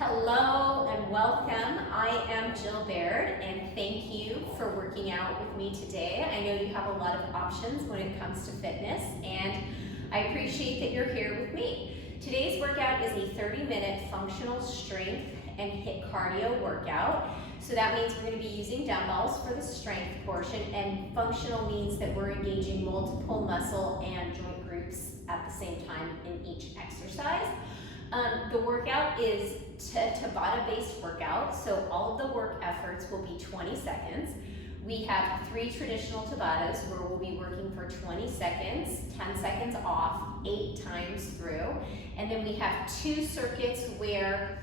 Hello and welcome. I am Jill Baird and thank you for working out with me today. I know you have a lot of options when it comes to fitness and I appreciate that you're here with me. Today's workout is a 30-minute functional strength and HIIT cardio workout. So that means we're going to be using dumbbells for the strength portion, and functional means that we're engaging multiple muscle and joint groups at the same time in each exercise. The workout is a Tabata-based workout, so all of the work efforts will be 20 seconds. We have 3 traditional Tabatas where we'll be working for 20 seconds, 10 seconds off, 8 times through. And then we have 2 circuits where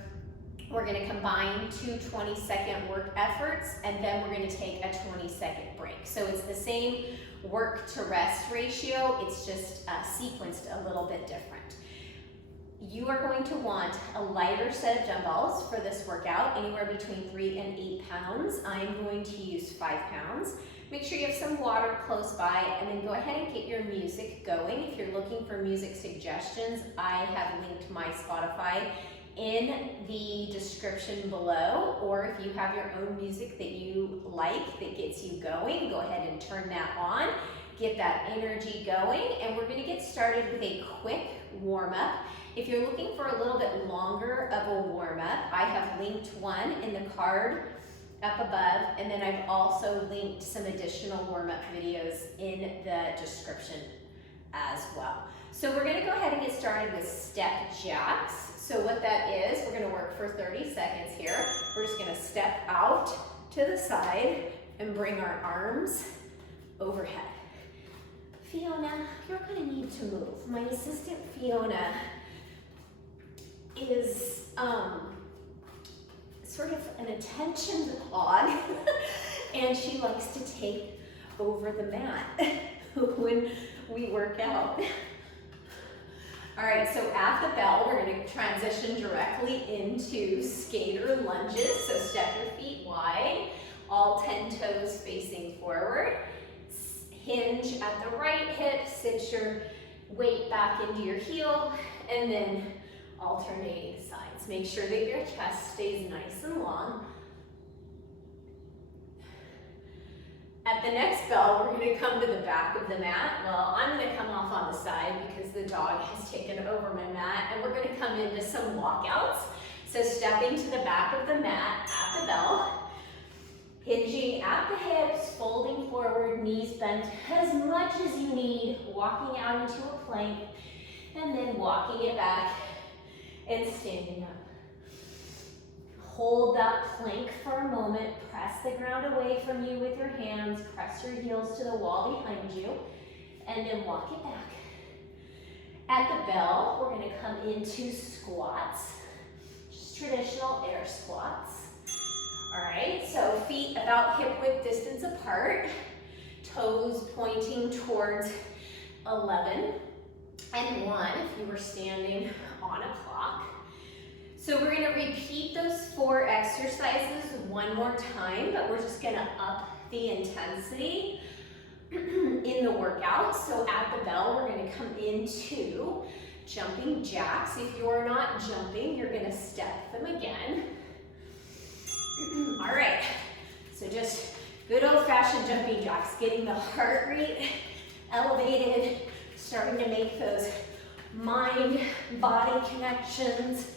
we're going to combine 2 20-second work efforts, and then we're going to take a 20-second break. So it's the same work to rest ratio, it's just sequenced a little bit different. You are going to want a lighter set of dumbbells for this workout, anywhere between 3 and 8 pounds. I'm going to use 5 pounds. Make sure you have some water close by, and then go ahead and get your music going. If you're looking for music suggestions, I have linked my Spotify in the description below, or if you have your own music that you like that gets you going, go ahead and turn that on, get that energy going, and we're going to get started with a quick warm-up. If you're looking for a little bit longer of a warm-up, I have linked one in the card up above, and then I've also linked some additional warm-up videos in the description as well. So we're going to go ahead and get started with step jacks. So what that is, we're going to work for 30 seconds here. We're just going to step out to the side and bring our arms overhead. Fiona, you're going to need to move. My assistant Fiona is sort of an attention hog and she likes to take over the mat when we work out. All right, so at the bell, we're going to transition directly into skater lunges. So step your feet wide, all 10 toes facing forward. Hinge at the right hip, sit your weight back into your heel, and then alternating sides. Make sure that your chest stays nice and long. At the next bell, we're going to come to the back of the mat. Well, I'm going to come off on the side because the dog has taken over my mat, and we're going to come into some walkouts. So stepping to the back of the mat at the bell, hinging at the hips, folding forward, knees bent as much as you need, walking out into a plank, and then walking it back and standing up. Hold that plank for a moment, press the ground away from you with your hands, press your heels to the wall behind you, and then walk it back. At the bell, we're going to come into squats, just traditional air squats. All right, so feet about hip width distance apart, toes pointing towards 11 and 1 if you were standing on a clock. So we're going to repeat those 4 exercises one more time, but we're just going to up the intensity in the workout. So at the bell, we're going to come into jumping jacks. If you're not jumping, you're going to step them again. All right, so just good old-fashioned jumping jacks, getting the heart rate elevated, starting to make those mind-body connections.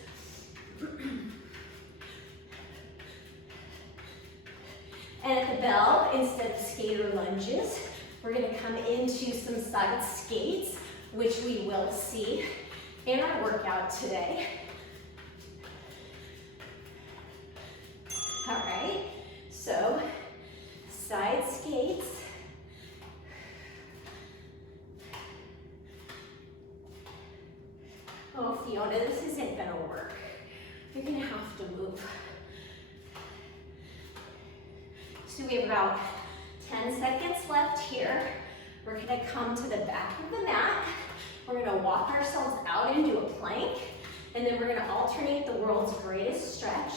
And at the bell, instead of skater lunges, we're going to come into some side skates, which we will see in our workout today. All right, so side skates. Oh, Fiona, this isn't going to work. You're going to have to move. So we have about 10 seconds left here. We're going to come to the back of the mat. We're going to walk ourselves out into a plank, and then we're going to alternate the world's greatest stretch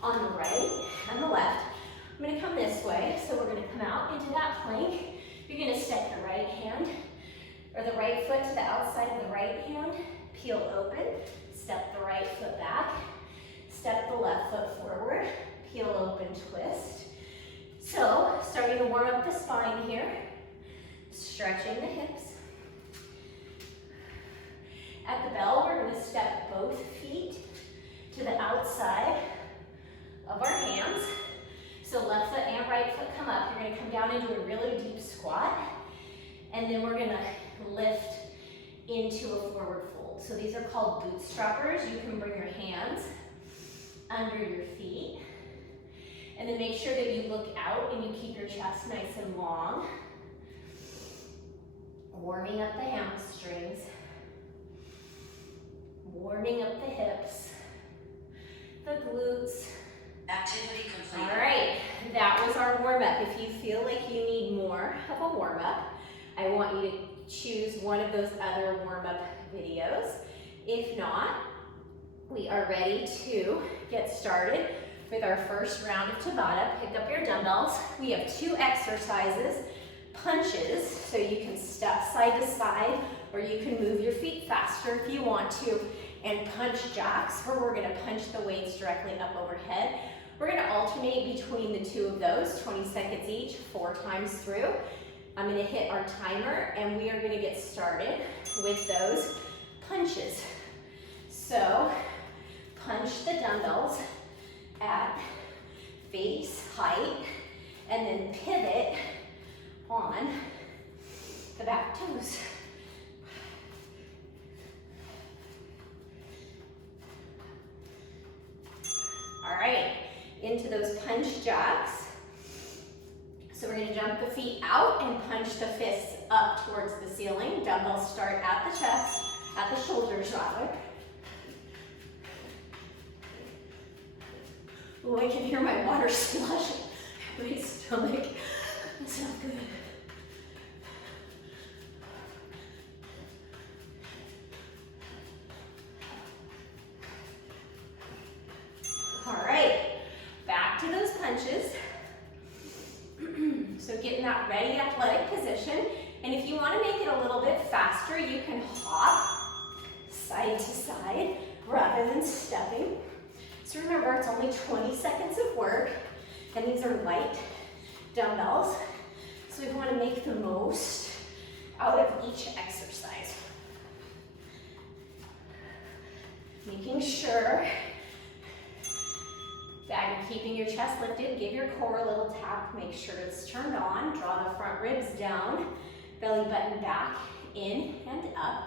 on the right and the left. I'm going to come this way, so we're going to come out into that plank. You're going to step the right hand, or the right foot to the outside of the right hand, peel open, step the right foot back, Step the left foot forward, peel open, twist. So, starting to warm up the spine here, stretching the hips. At the bell, we're going to step both feet to the outside of our hands. So left foot and right foot come up. You're going to come down into a really deep squat. And then we're going to lift into a forward fold. So these are called bootstrappers. You can bring your hands under your feet. And then make sure that you look out and you keep your chest nice and long. Warming up the hamstrings. Warming up the hips. The glutes. Activity complete. All right, that was our warm-up. If you feel like you need more of a warm-up, I want you to choose one of those other warm-up videos. If not, we are ready to get started with our first round of Tabata. Pick up your dumbbells. We have 2 exercises, punches, so you can step side to side, or you can move your feet faster if you want to, and punch jacks, where we're gonna punch the weights directly up overhead. We're gonna alternate between the 2 of those, 20 seconds each, 4 times through. I'm gonna hit our timer, and we are gonna get started with those punches. So, punch the dumbbells at face height, and then pivot on the back toes. All right, into those punch jacks. So we're gonna jump the feet out and punch the fists up towards the ceiling. Dumbbells start at the chest, at the shoulders rather. Oh, I can hear my water sloshing in my stomach. That's not good. All right, back to those punches. So getting that ready athletic position. And if you want to make it a little bit faster, you can hop side to side rather than stepping. So remember, it's only 20 seconds of work, and these are light dumbbells. So we want to make the most out of each exercise. Making sure that you're keeping your chest lifted. Give your core a little tap. Make sure it's turned on. Draw the front ribs down. Belly button back, in and up.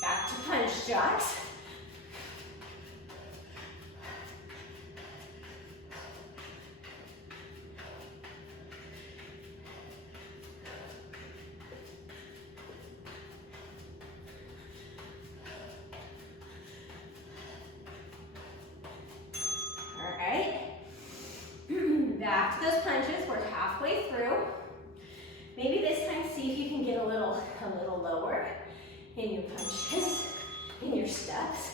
Back to punch jacks. Back to those punches. We're halfway through. Maybe this time see if you can get a little lower in your punches, in your steps.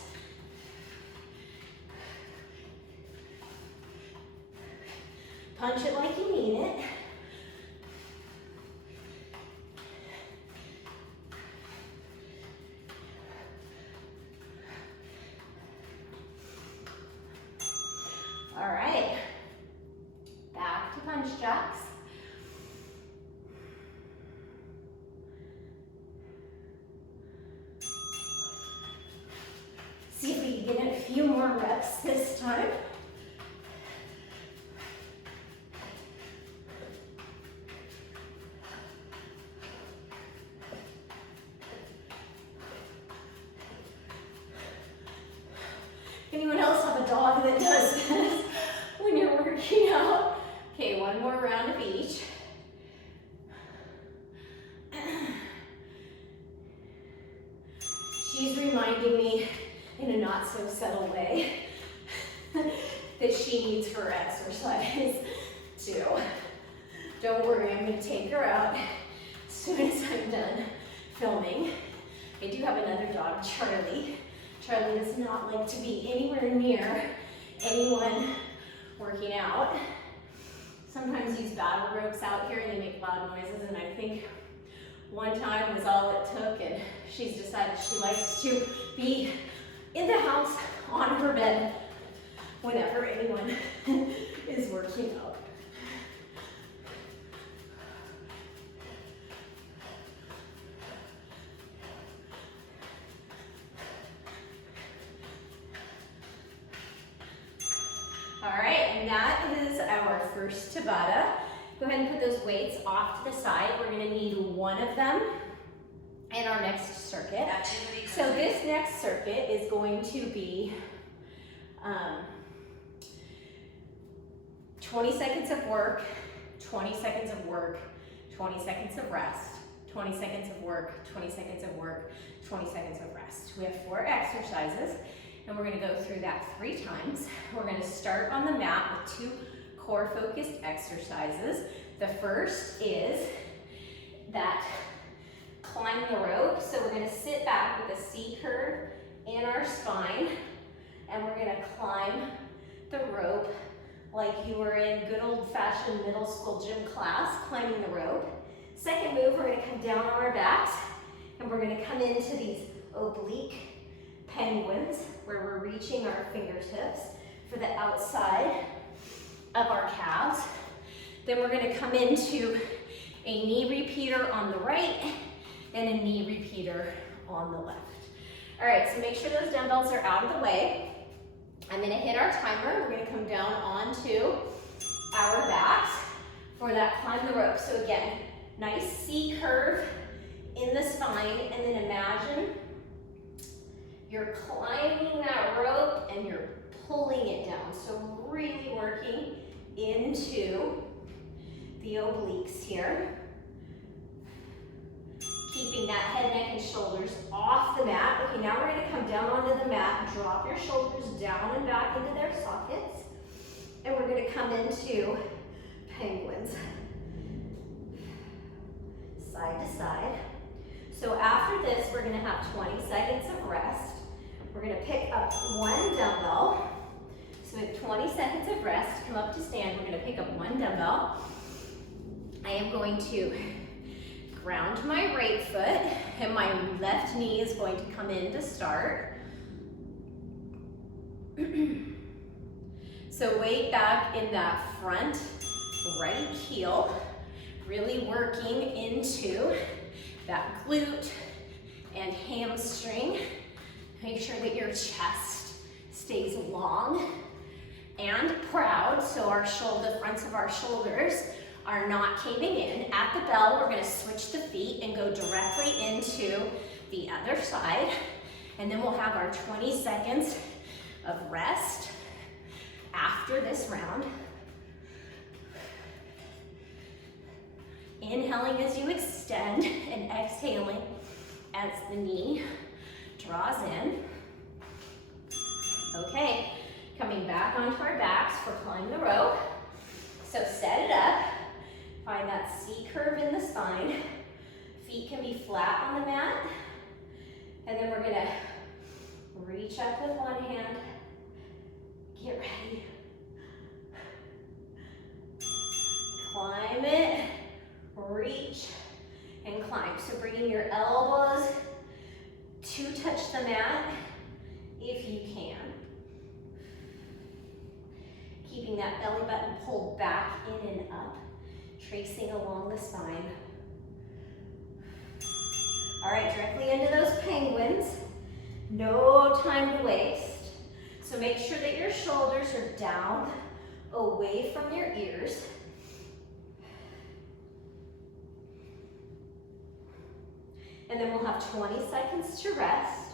Punch it like you mean it. All right. Back to punch jacks. See if we can get a few more reps this time. Anyone else have a dog that does this when you're working out? Okay, one more round of each. She's reminding me in a not so subtle way that she needs her exercise too. Don't worry, I'm gonna take her out as soon as I'm done filming. I do have another dog, Charlie. Charlie does not like to be anywhere near anyone working out. Sometimes use battle ropes out here and they make loud noises, and I think one time was all it took, and she's decided she likes to be in the house on her bed whenever anyone is working out. All right, and that is our first Tabata. Go ahead and put those weights off to the side. We're gonna need one of them in our next circuit. Activity So complete. this next circuit is going to be 20 seconds of work, 20 seconds of work, 20 seconds of rest, 20 seconds of work, 20 seconds of work, 20 seconds of rest. We have 4 exercises, and we're gonna go through that 3 times. We're gonna start on the mat with 2 core focused exercises. The first is that climb the rope. So we're gonna sit back with a C curve in our spine, and we're gonna climb the rope like you were in good old-fashioned middle school gym class, climbing the rope. Second move, we're gonna come down on our backs, and we're gonna come into these oblique penguins, where we're reaching our fingertips for the outside of our calves. Then we're gonna come into a knee repeater on the right and a knee repeater on the left. All right, so make sure those dumbbells are out of the way. I'm gonna hit our timer. We're gonna come down onto our backs for that climb the rope. So again, nice C curve in the spine, and then imagine you're climbing that rope and you're pulling it down. So really working into the obliques here. Keeping that head, neck, and shoulders off the mat. Okay, now we're gonna come down onto the mat, drop your shoulders down and back into their sockets. And we're gonna come into penguins. Side to side. So after this, we're gonna have 20 seconds of rest. We're gonna pick up 1 dumbbell. So with 20 seconds of rest, come up to stand, we're gonna pick up 1 dumbbell. I am going to ground my right foot, and my left knee is going to come in to start. So weight back in that front right heel, really working into that glute and hamstring. Make sure that your chest stays long and proud, so our the fronts of our shoulders are not caving in. At the bell, we're gonna switch the feet and go directly into the other side, and then we'll have our 20 seconds of rest after this round. Inhaling as you extend and exhaling as the knee draws in. Okay, coming back onto our backs for climb the rope. So set it up, find that C curve in the spine. Feet can be flat on the mat. And then we're gonna reach up with one hand, get ready. Climb it, reach, and climb. So bringing your elbows to touch the mat if you can. Keeping that belly button pulled back in and up, tracing along the spine. All right, directly into those penguins. No time to waste. So make sure that your shoulders are down, away from your ears. And then we'll have 20 seconds to rest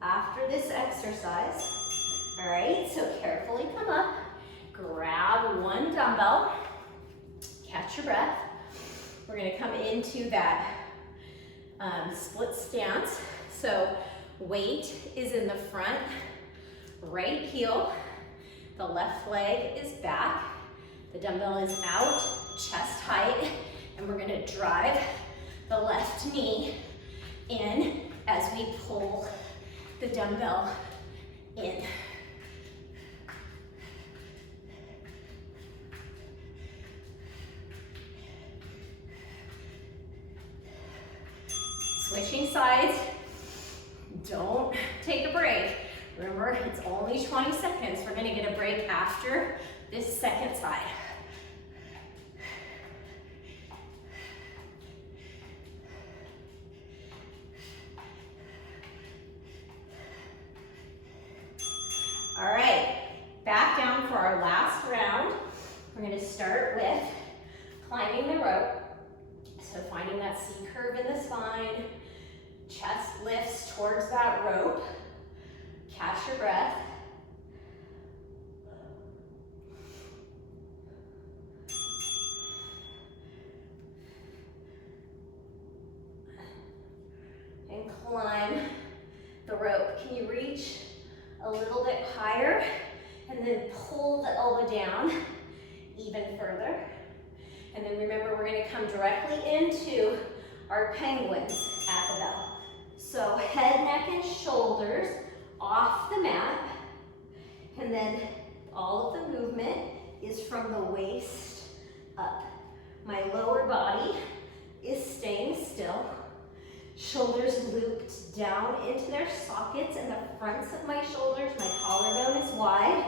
after this exercise. All right, so carefully come up, grab one dumbbell, catch your breath. We're gonna come into that split stance. So weight is in the front right heel, the left leg is back, the dumbbell is out, chest height, and we're gonna drive the left knee in as we pull the dumbbell in. Switching sides, don't take a break. Remember, it's only 20 seconds. We're gonna get a break after this second side. All right, back down for our last round. We're gonna start with climbing the rope. So finding that C curve in the spine, chest lifts towards that rope. Catch your breath. And climb the rope. Can you reach a little bit higher and then pull the elbow down even further? And then remember, we're going to come directly into our penguins at the bell. So head, neck, and shoulders off the mat. And then all of the movement is from the waist up. My lower body is staying still. Shoulders looped down into their sockets and the fronts of my shoulders. My collarbone is wide.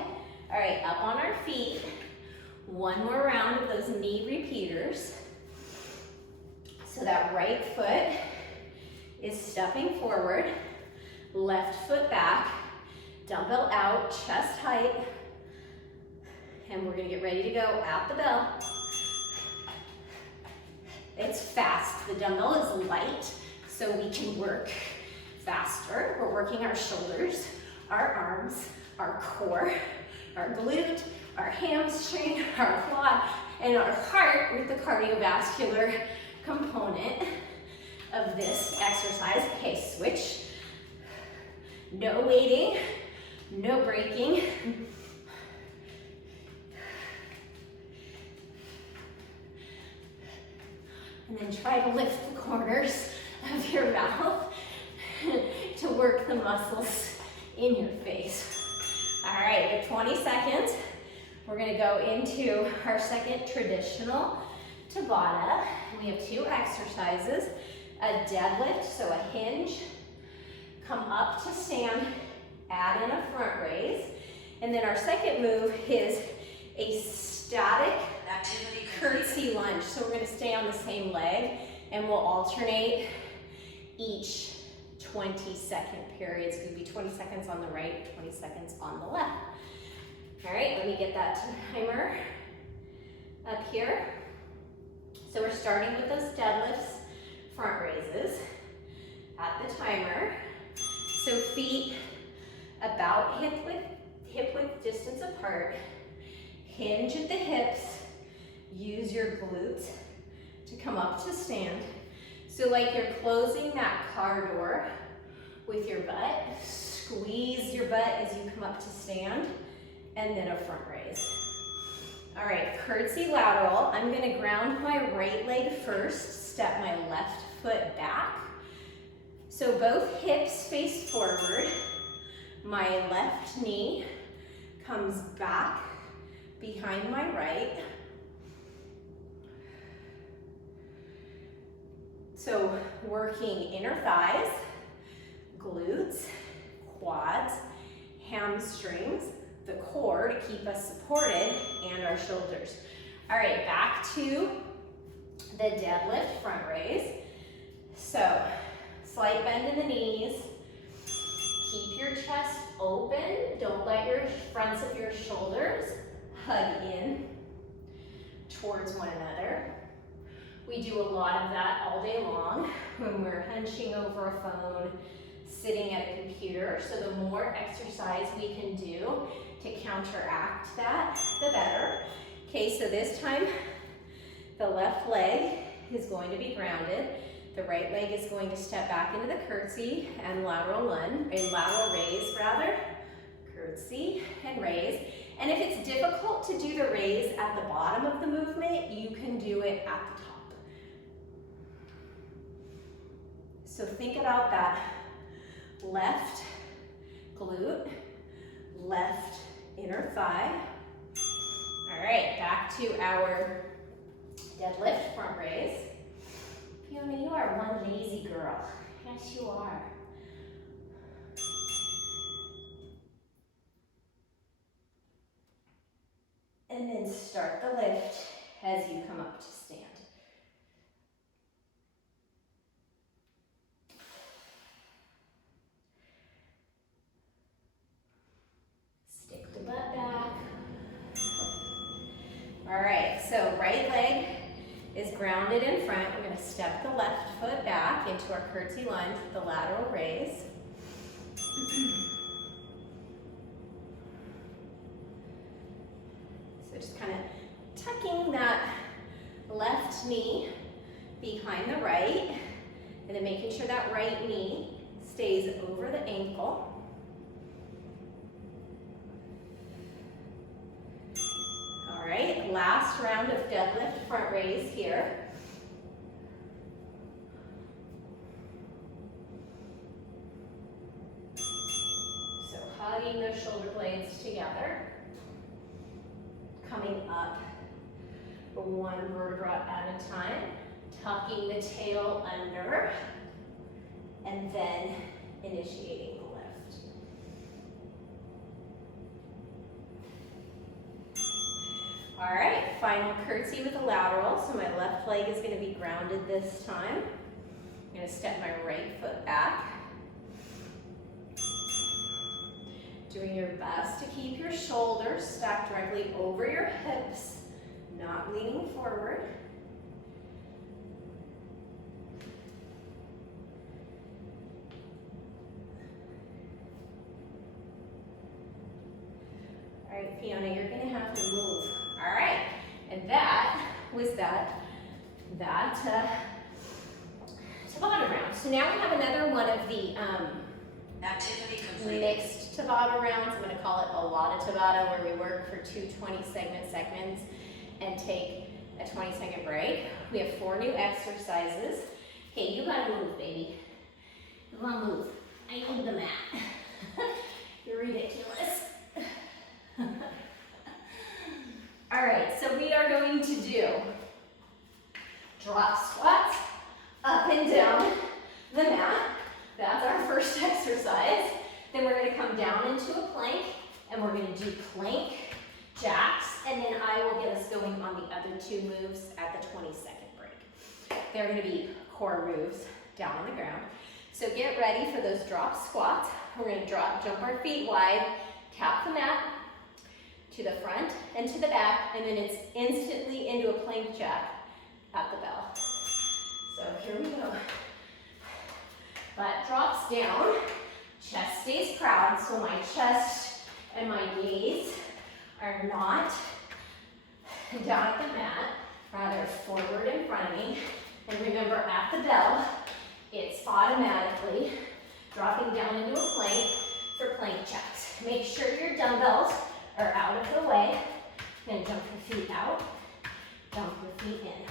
All right, up on our feet. One more round of those knee repeaters. So that right foot is stepping forward, left foot back, dumbbell out, chest height, and we're gonna get ready to go at the bell. It's fast. The dumbbell is light, so we can work faster. We're working our shoulders, our arms, our core, our glute, our hamstring, our quad, and our heart with the cardiovascular component of this exercise. Okay, switch. No waiting, no breaking. And then try to lift the corners of your mouth to work the muscles in your face. All right, we have 20 seconds. We're gonna go into our second traditional Tabata. We have two exercises, a deadlift, so a hinge, come up to stand, add in a front raise, and then our second move is a static Activity curtsey lunge. So we're gonna stay on the same leg and we'll alternate each 20-second periods. It could be 20 seconds on the right, 20 seconds on the left. All right, let me get that timer up here. So we're starting with those deadlifts, front raises at the timer. So feet about hip width distance apart. Hinge at the hips. Use your glutes to come up to stand. So like you're closing that car door with your butt. Squeeze your butt as you come up to stand, and then a front raise. All right, curtsey lateral. I'm gonna ground my right leg first, step my left foot back. So both hips face forward. My left knee comes back behind my right. So working inner thighs, glutes, quads, hamstrings, the core to keep us supported, and our shoulders. All right, back to the deadlift front raise. So slight bend in the knees. Keep your chest open. Don't let your fronts of your shoulders hug in towards one another. We do a lot of that all day long when we're hunching over a phone, sitting at a computer. So the more exercise we can do to counteract that, the better. Okay, so this time, the left leg is going to be grounded. The right leg is going to step back into the curtsey and lateral lunge, and lateral raise rather. Curtsey and raise. And if it's difficult to do the raise at the bottom of the movement, you can do it at the top. So think about that left glute, left inner thigh. All right, back to our deadlift front raise. Fiona, you are one lazy girl. Yes, you are. And then start the lift as you come up to stand. Stick the butt back. All right, so right leg is grounded in front. We're going to step the left foot back into our curtsey lunge with the lateral raise. So just kind of tucking that left knee behind the right, and then making sure that right knee stays over the ankle. All right, last round of deadlift front raise here. So hugging those shoulder blades together. Coming up one vertebra at a time, tucking the tail under, and then initiating the lift. All right, final curtsey with a lateral. So my left leg is going to be grounded this time. I'm going to step my right foot back. Doing your best to keep your shoulders stacked directly over your hips, not leaning forward. All right, Fiona, you're gonna have to move. All right, and that was that Tabata round. So now we have another one of the Activity complete. mixed Tabata rounds. I'm going to call it a Lotta Tabata, where we work for 2 20-segments and take a 20-second break. We have 4 new exercises. Okay, you gotta move, baby. You gotta move. I need the mat. You're ridiculous. All right, so we are going to do drop squats up and down the mat. That's our first exercise. Then we're going to come down into a plank, and we're going to do plank jacks, and then I will get us going on the other 2 moves at the 20-second break. They're going to be core moves down on the ground. So get ready for those drop squats. We're going to jump our feet wide, tap the mat to the front and to the back, and then it's instantly into a plank jack at the bell. So here we go. Butt drops down, chest stays proud, so my chest and my knees are not down at the mat, rather forward in front of me. And remember, at the bell, it's automatically dropping down into a plank for plank jacks. Make sure your dumbbells are out of the way. Then jump your feet out, jump your feet in.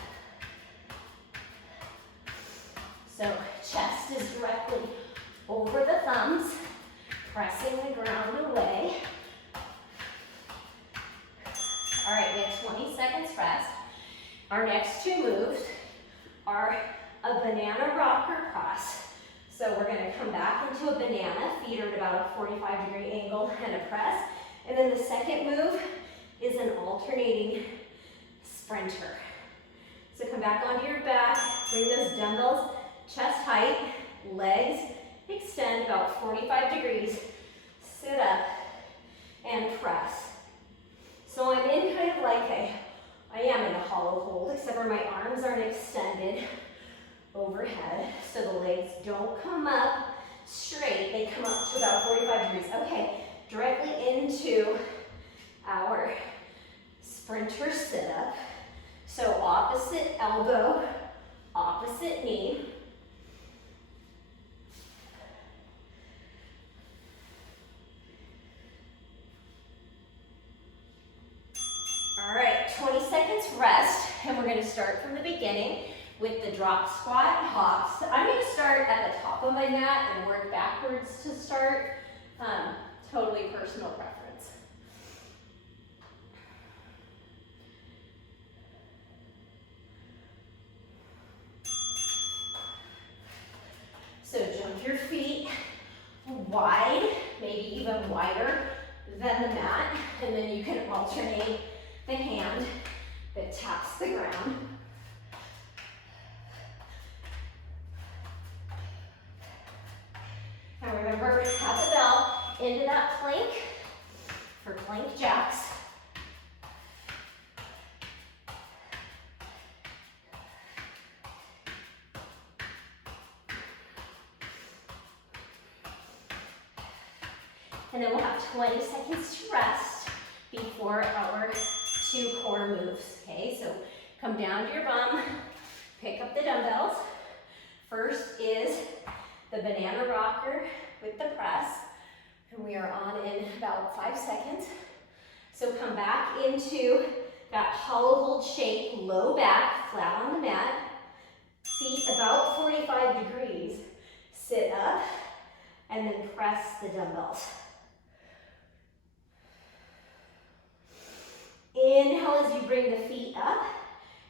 So chest is directly over the thumbs, pressing the ground away. All right, we have 20 seconds rest. Our next 2 moves are a banana rocker cross. So we're going to come back into a banana, feet are at about a 45-degree angle, and a press. And then the second move is an alternating sprinter. So come back onto your back, bring those dumbbells chest height, legs extend about 45 degrees, sit up and press. So I'm in kind of like I am in a hollow hold, except for my arms aren't extended overhead, so the legs don't come up straight, they come up to about 45 degrees. Okay, directly into our sprinter sit-up. So opposite elbow, opposite knee. All right, 20 seconds rest, and we're going to start from the beginning with the drop squat hops. I'm going to start at the top of my mat and work backwards to start. Totally personal preference. So jump your feet wide, maybe even wider than the mat, and then you can alternate the hand that taps the ground. And remember, at the bell, into that plank for plank jacks. And then we'll have 20 seconds to rest before our 2 core moves, okay? So come down to your bum, pick up the dumbbells. First is the banana rocker with the press, and we are on in about 5 seconds. So come back into that hollow hold shape, low back, flat on the mat, feet about 45 degrees. Sit up, and then press the dumbbells. Inhale as you bring the feet up,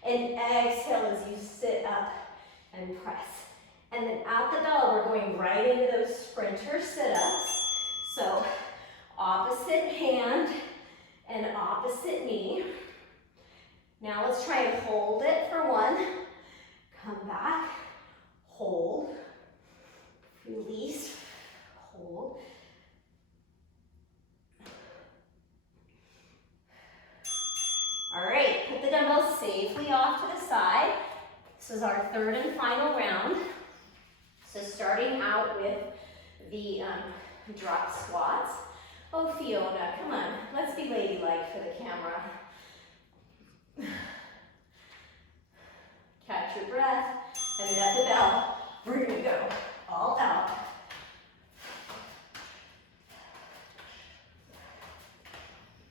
and exhale as you sit up and press. And then at the bell, we're going right into those sprinter sit-ups. So opposite hand and opposite knee. Now let's try and hold it for 1. Come back, hold, release, hold. All right, put the dumbbells safely off to the side. This is our 3rd and final round. So starting out with the drop squats. Oh, Fiona, come on, let's be ladylike for the camera. Catch your breath, and then at the bell, we're gonna go all out.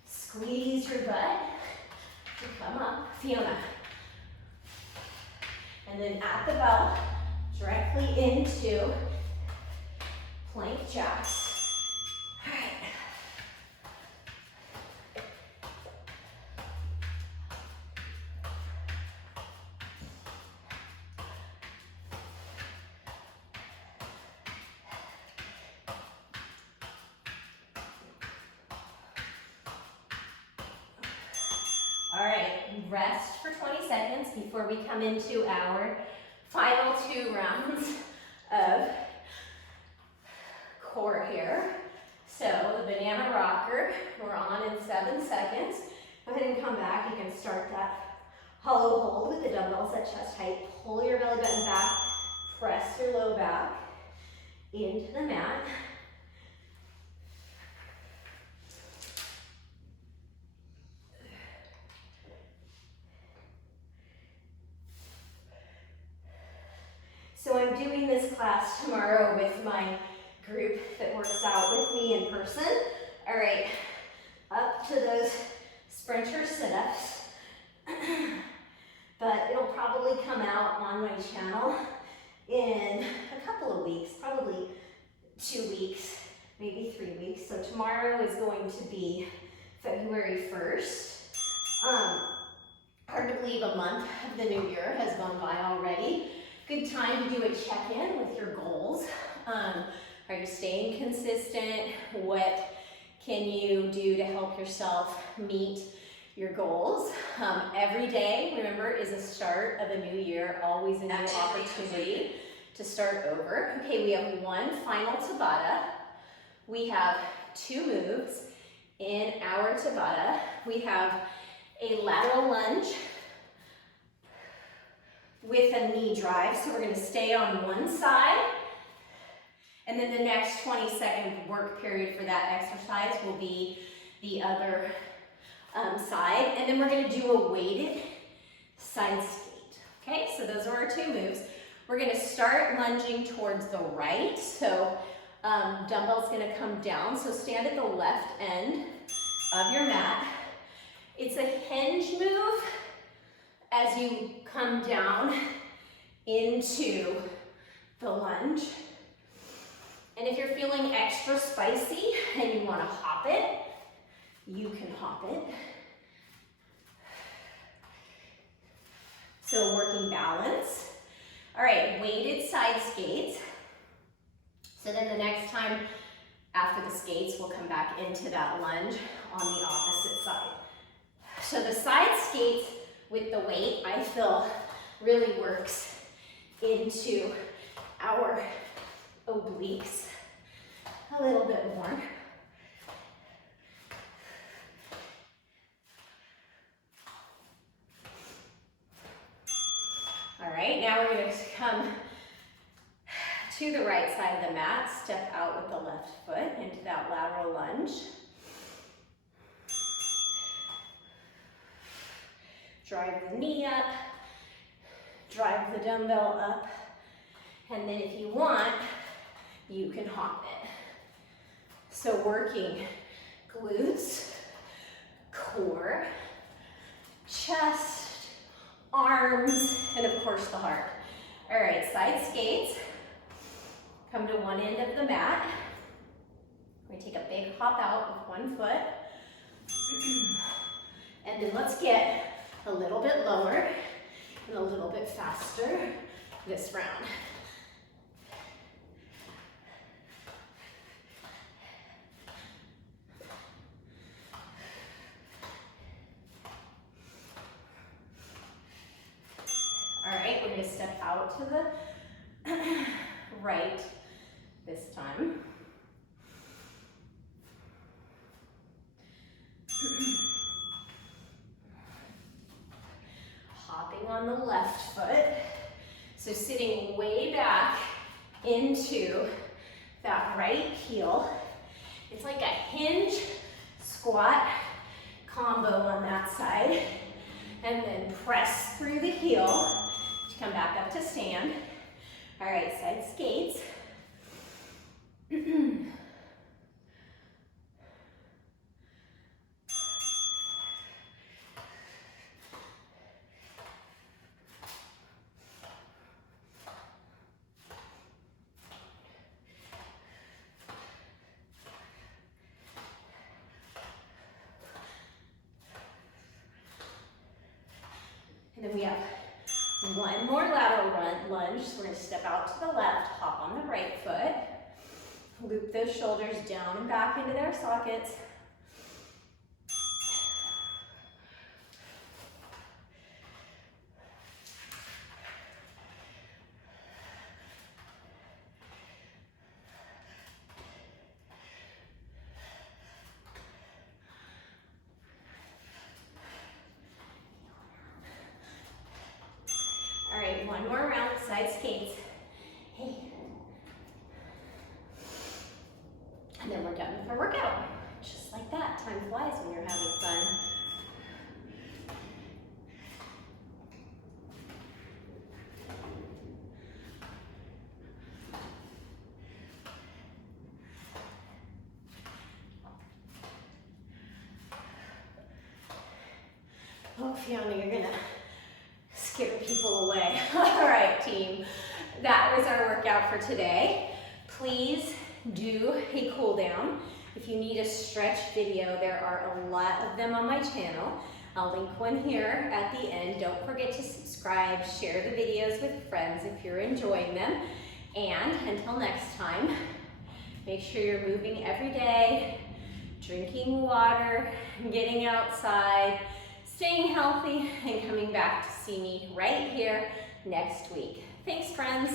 Squeeze your butt. Come up, Fiona. And then at the bell, directly into plank jacks. All right. All right, rest for 20 seconds before we come into our final 2 rounds of core here. So the banana rocker, we're on in 7 seconds. Go ahead and come back. You can start that hollow hold with the dumbbells at chest height. Pull your belly button back, press your low back into the mat. So I'm doing this class tomorrow with my group that works out with me in person. All right, up to those sprinter sit-ups. But it'll probably come out on my channel in a couple of weeks, probably 2 weeks, maybe 3 weeks. So tomorrow is going to be February 1st. Hard to believe a month of the new year has gone by already. Good time to do a check-in with your goals. Are you staying consistent? What can you do to help yourself meet your goals? Every day, remember, is a start of a new year, always a new opportunity to start over. Okay, we have 1 final Tabata. We have 2 moves in our Tabata. We have a lateral lunge with a knee drive. So we're gonna stay on one side, and then the next 20-second work period for that exercise will be the other side. And then we're gonna do a weighted side skate. Okay, so those are our 2 moves. We're gonna start lunging towards the right. So dumbbell's gonna come down. So stand at the left end of your mat. It's a hinge move as you come down into the lunge. And if you're feeling extra spicy and you want to hop it, you can hop it. So working balance. All right, weighted side skates. So then the next time after the skates, we'll come back into that lunge on the opposite side. So the side skates with the weight, I feel, really works into our obliques a little bit more. All right, now we're going to come to the right side of the mat, step out with the left foot into that lateral lunge. Drive the knee up, drive the dumbbell up, and then if you want, you can hop it. So working glutes, core, chest, arms, and of course the heart. All right, side skates. Come to one end of the mat. We take a big hop out with one foot. And then let's get a little bit lower and a little bit faster this round. All right, we're going to step out to the right this time. Hopping on the left foot. So sitting way back into that right heel. It's like a hinge squat combo on that side. And then press through the heel to come back up to stand. All right, side skates. And then we have one more lateral lunge. So we're going to step out to the left, hop on the right foot, loop those shoulders down and back into their sockets. All right, one more round with side skates. Hey. And then we're done with our workout. Just like that, time flies when you're having fun. Oh, Fiona, you're gonna scare people away. All right, team. That was our workout for today. Please do a cool down. If you need a stretch video, there are a lot of them on my channel. I'll link one here at the end. Don't forget to subscribe, share the videos with friends if you're enjoying them. And until next time, make sure you're moving every day, drinking water, getting outside, staying healthy, and coming back to see me right here next week. Thanks, friends.